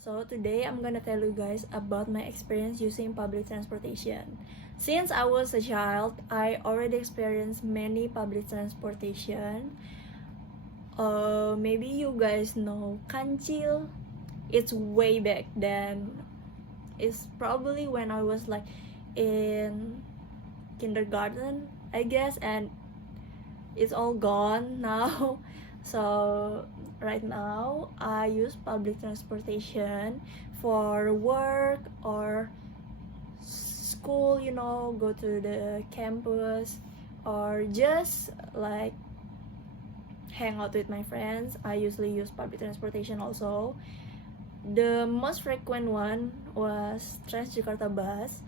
So today I'm gonna tell you guys about my experience using public transportation. Since I was a child, I already experienced many public transportation. Maybe you guys know Kancil. It's way back then. It's probably when I was like in kindergarten, I guess, and it's all gone now. So right now I use public transportation for work or school, go to the campus, or just like hang out with my friends. I usually use public transportation also. The most frequent one was Transjakarta bus,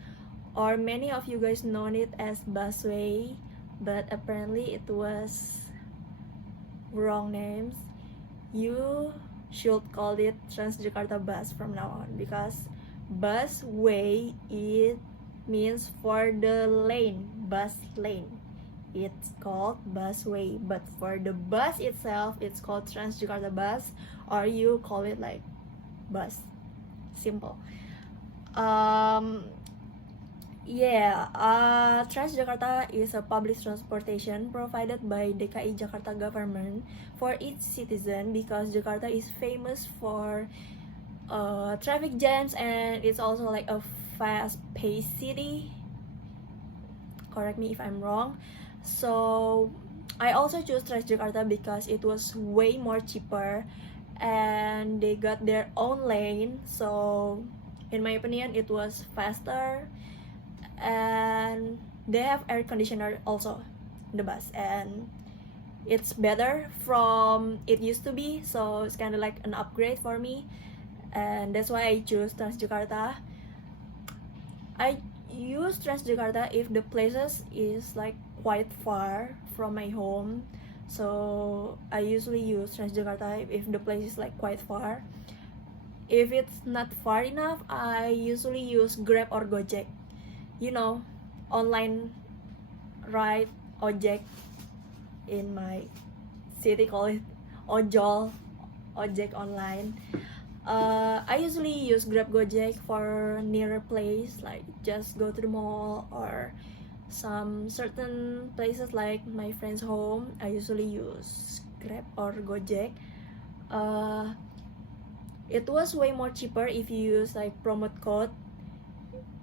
or many of you guys know it as busway, but apparently it was wrong names. You should call it Transjakarta bus from now on, because busway, it means for the lane, bus lane. It's called busway, but for the bus itself, it's called Transjakarta bus, or you call it like bus. Simple. Transjakarta is a public transportation provided by DKI Jakarta government for its citizen, because Jakarta is famous for traffic jams, and it's also like a fast-paced city. Correct me if I'm wrong. So I also choose Transjakarta because it was way more cheaper, and they got their own lane. So in my opinion, it was faster, and they have air conditioner also in the bus, and it's better from it used to be. So it's kind of like an upgrade for me, and that's why I choose Transjakarta. I use Transjakarta if the places is like quite far from my home. So I usually use Transjakarta if the place is like quite far. If it's not far enough, I usually use Grab or Gojek. Online ride, ojek. In my city call it ojol, ojek online. I usually use Grab, Gojek for nearer place, like just go to the mall or some certain places like my friend's home. I usually use Grab or Gojek. It was way more cheaper if you use like promote code.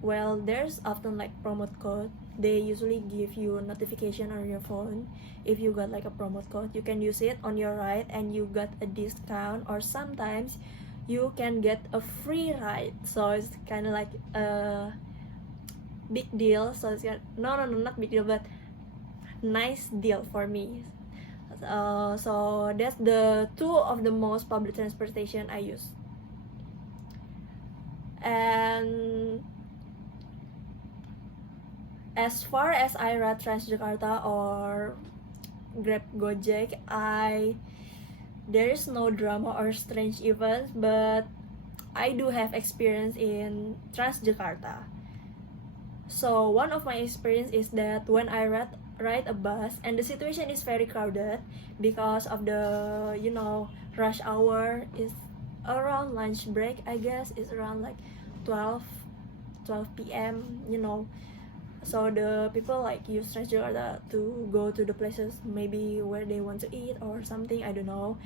Well, there's often like promote code. They usually give you a notification on your phone. If you got like a promote code, you can use it on your ride and you got a discount, or sometimes you can get a free ride. So it's kind of like a big deal. So it's not big deal, but nice deal for me. So that's the two of the most public transportation I use. And as far as I ride Transjakarta or Grab, Gojek, there is no drama or strange events, but I do have experience in Transjakarta. So one of my experience is that when I ride a bus and the situation is very crowded because of the rush hour is around lunch break, I guess it's around like 12 p.m. So the people like use Transjakarta to go to the places maybe where they want to eat or something, I don't know.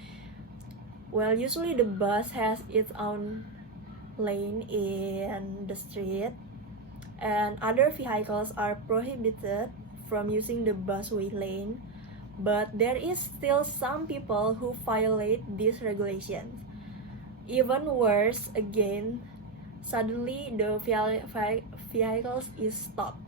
Well, usually the bus has its own lane in the street, and other vehicles are prohibited from using the busway lane, but there is still some people who violate these regulations. Even worse again, suddenly the vehicles is stopped.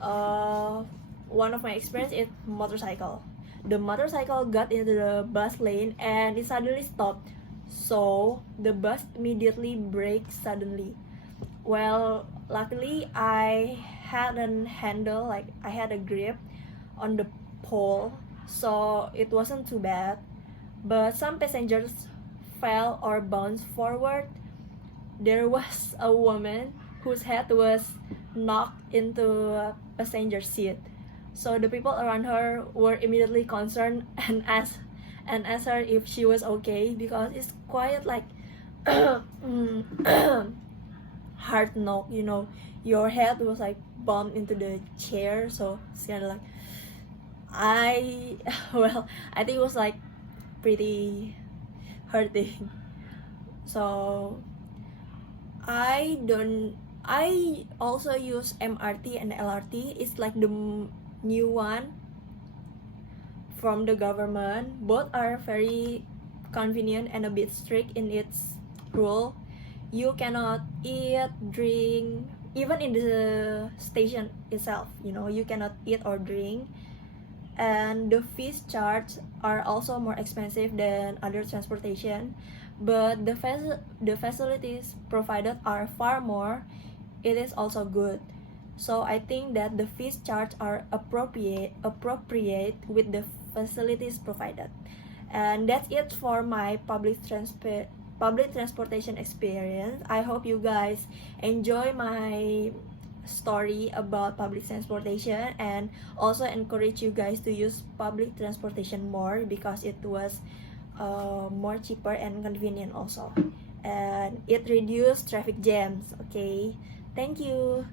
One of my experience is motorcycle. The motorcycle got into the bus lane and it suddenly stopped, so the bus immediately braked suddenly. Well, luckily I had a handle, like I had a grip on the pole, so it wasn't too bad. But some passengers fell or bounced forward. There was a woman whose head was knocked into a passenger seat. So the people around her were immediately concerned and asked her if she was okay, because it's quite like hard knock, you know, your head was like bumped into the chair, so it's kind of like I well, I think it was like pretty hurting. So I also use MRT and LRT. It's like the new one from the government. Both are very convenient and a bit strict in its rule. You cannot eat, drink, even in the station itself, you know, you cannot eat or drink. And the fees charged are also more expensive than other transportation, but the facilities provided are far more. It is also good. So I think that the fees charged are appropriate with the facilities provided. And that's it for my public transportation experience. I hope you guys enjoy my story about public transportation, and also encourage you guys to use public transportation more because it was more cheaper and convenient also, and it reduced traffic jams. Okay, thank you.